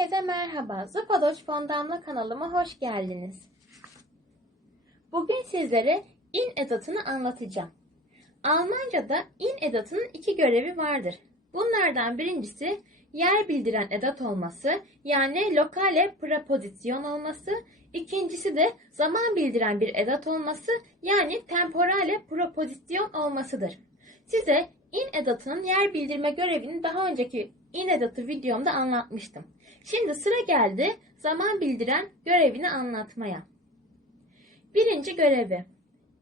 Herkese merhaba. Zıpadoş Fondamla kanalıma hoş geldiniz. Bugün sizlere in edatını anlatacağım. Almanca'da in edatının iki görevi vardır. Bunlardan birincisi yer bildiren edat olması yani lokale prepozisyon olması. İkincisi de zaman bildiren bir edat olması yani temporale propozisyon olmasıdır. Size in edatının yer bildirme görevini daha önceki in edatı videomda anlatmıştım. Şimdi sıra geldi zaman bildiren görevini anlatmaya. Birinci görevi.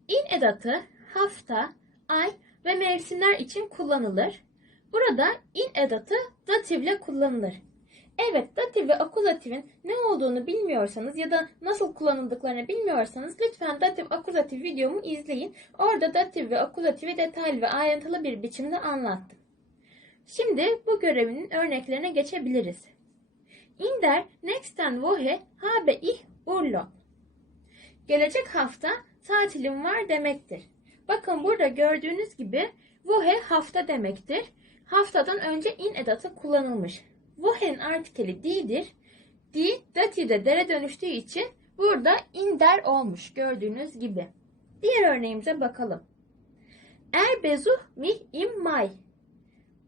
In edatı hafta, ay ve mevsimler için kullanılır. Burada in edatı datifle kullanılır. Evet, datif ve akuzatifin ne olduğunu bilmiyorsanız ya da nasıl kullanıldıklarını bilmiyorsanız lütfen datif akuzatif videomu izleyin. Orada datif ve akuzatifi detaylı ve ayrıntılı bir biçimde anlattım. Şimdi bu görevinin örneklerine geçebiliriz. In der nächsten Woche habe ich Urlaub. Gelecek hafta tatilim var demektir. Bakın burada gördüğünüz gibi Woche hafta demektir. Haftadan önce in edatı kullanılmış. Woche'nin artikeli die'dir. Die datifde dere dönüştüğü için burada in der olmuş gördüğünüz gibi. Diğer örneğimize bakalım. Er besuch mich im Mai.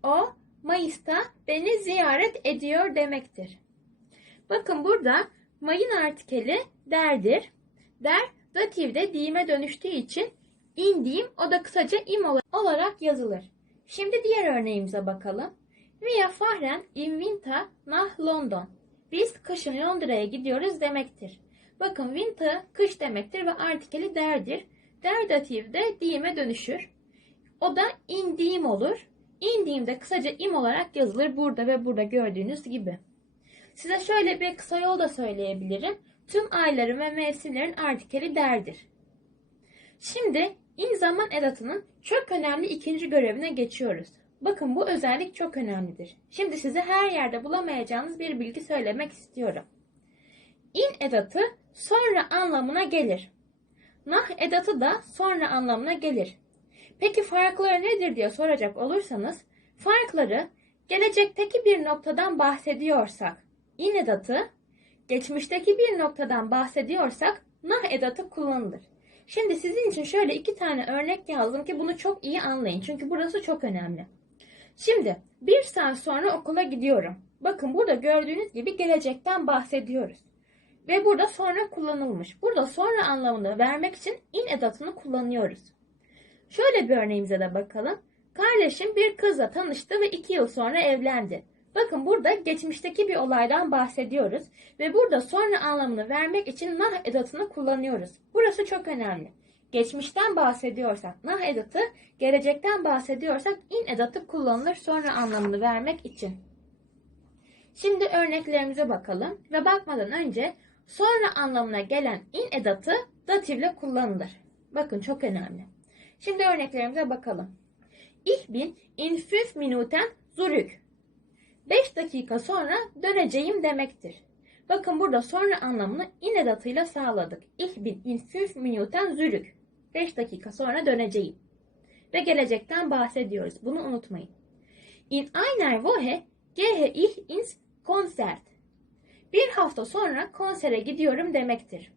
O Mayıs'ta beni ziyaret ediyor demektir. Bakın burada mayın artikeli derdir. Der datifde dime dönüştüğü için indiğim o da kısaca im olarak yazılır. Şimdi diğer örneğimize bakalım. Wir fahren im Winter nach London. Biz kışın Londra'ya gidiyoruz demektir. Bakın winter kış demektir ve artikeli derdir. Der datifde dime dönüşür. O da indiğim olur. İndiğimde kısaca im olarak yazılır burada ve burada gördüğünüz gibi. Size şöyle bir kısa yol da söyleyebilirim. Tüm ayların ve mevsimlerin artikeli derdir. Şimdi in zaman edatının çok önemli ikinci görevine geçiyoruz. Bakın bu özellik çok önemlidir. Şimdi size her yerde bulamayacağınız bir bilgi söylemek istiyorum. In edatı sonra anlamına gelir. Nah edatı da sonra anlamına gelir. Peki farkları nedir diye soracak olursanız, farkları gelecekteki bir noktadan bahsediyorsak in edatı, geçmişteki bir noktadan bahsediyorsak nah edatı kullanılır. Şimdi sizin için şöyle iki tane örnek yazdım ki bunu çok iyi anlayın. Çünkü burası çok önemli. Şimdi bir saat sonra okula gidiyorum. Bakın burada gördüğünüz gibi gelecekten bahsediyoruz. Ve burada sonra kullanılmış. Burada sonra anlamını vermek için in edatını kullanıyoruz. Şöyle bir örneğimize de bakalım. Kardeşim bir kızla tanıştı ve iki yıl sonra evlendi. Bakın burada geçmişteki bir olaydan bahsediyoruz ve burada sonra anlamını vermek için nah edatını kullanıyoruz. Burası çok önemli. Geçmişten bahsediyorsak nah edatı, gelecekten bahsediyorsak in edatı kullanılır sonra anlamını vermek için. Şimdi örneklerimize bakalım ve bakmadan önce sonra anlamına gelen in edatı datifle kullanılır. Bakın çok önemli. Şimdi örneklerimize bakalım. Ich bin in 5 Minuten zurück. 5 dakika sonra döneceğim demektir. Bakın burada sonra anlamını in edatıyla sağladık. Ich bin in 5 Minuten zurück. 5 dakika sonra döneceğim. Ve gelecekten bahsediyoruz. Bunu unutmayın. In einer Woche gehe ich ins Konzert. Bir hafta sonra konsere gidiyorum demektir.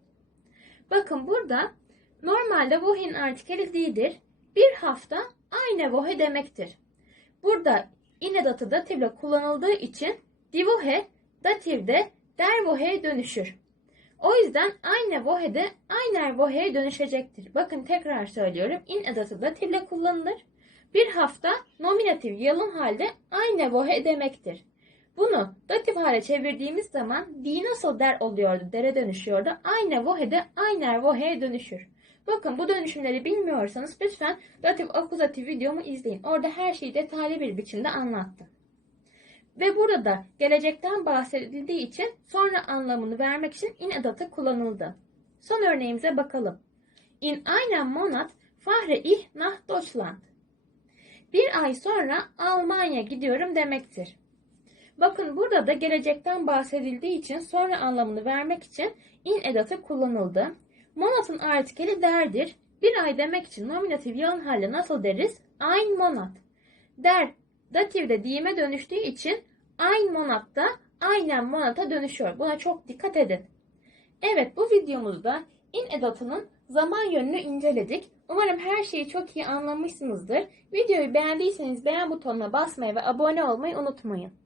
Bakın burada normalde Woche'nin artikeli değildir. Bir hafta aynı Woche demektir. Burada in edatı datifle kullanıldığı için die Woche datifde der Woche'ye dönüşür. O yüzden aynı Woche'de einer Woche'ye dönüşecektir. Bakın tekrar söylüyorum. In edatı datifle kullanılır. Bir hafta nominatif yalın halde aynı Woche demektir. Bunu datif hale çevirdiğimiz zaman nasıl der oluyordu, dere dönüşüyordu. Aynı Woche'de einer Woche'ye dönüşür. Bakın bu dönüşümleri bilmiyorsanız lütfen datif akuzatif videomu izleyin. Orada her şeyi detaylı bir biçimde anlattım. Ve burada gelecekten bahsedildiği için sonra anlamını vermek için in edatı kullanıldı. Son örneğimize bakalım. In einem Monat fahre ich nach Deutschland. Bir ay sonra Almanya gidiyorum demektir. Bakın burada da gelecekten bahsedildiği için sonra anlamını vermek için in edatı kullanıldı. Monat'ın artikeli derdir. Bir ay demek için nominatif yalın halde nasıl deriz? Ein Monat. Der datifde diyime dönüştüğü için ein Monat'ta aynen monata dönüşüyor. Buna çok dikkat edin. Evet bu videomuzda in edatının zaman yönünü inceledik. Umarım her şeyi çok iyi anlamışsınızdır. Videoyu beğendiyseniz beğen butonuna basmayı ve abone olmayı unutmayın.